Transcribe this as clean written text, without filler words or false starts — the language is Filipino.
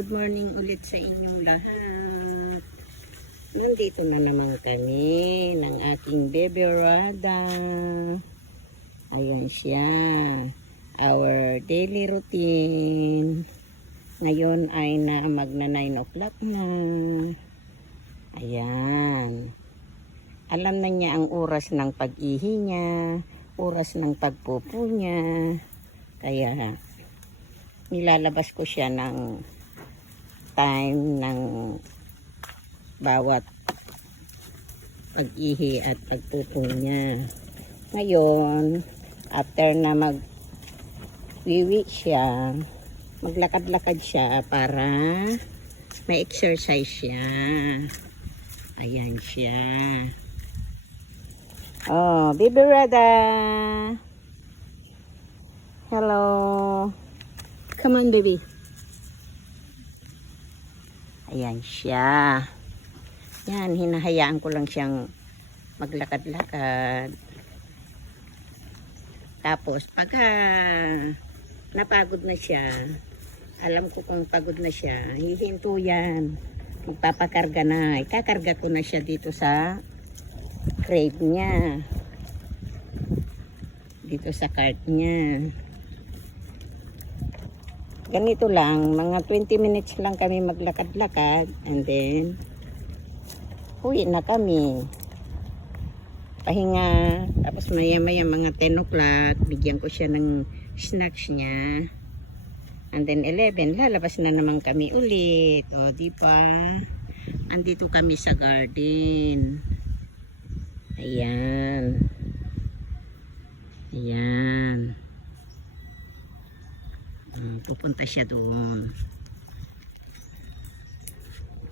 good morning ulit sa inyong lahat. Nandito na naman kami ng aking Baby Rada. Ayan siya. Our daily routine. Ngayon ay magna 9 o'clock na. Ayan. Alam na niya ang oras ng pag-ihi niya, oras ng pagpupo niya. Kaya nilalabas ko siya ng time ng bawat pag-ihi at pagpupo niya. Ngayon, after na mag-wiwi siya, maglakad-lakad siya para may exercise siya. Ayan siya. Oh, Baby Rada. Hello. Come on, baby. Ayan siya. Yan, hinahayaan ko lang siyang maglakad-lakad. Tapos, pagka napagod na siya, alam ko kung pagod na siya, hihinto yan. Magpapakarga na. Ikakarga ko na siya dito sa crate niya. Dito sa cart niya. Ganito lang, mga 20 minutes lang kami maglakad-lakad and then uwi na kami. Pahinga, tapos maya-maya mga 10 o'clock, bigyan ko siya ng snacks niya. And then 11, lalabas na naman kami ulit. O, di ba? Andito kami sa garden. Ayan. Ayan. Pupunta siya doon.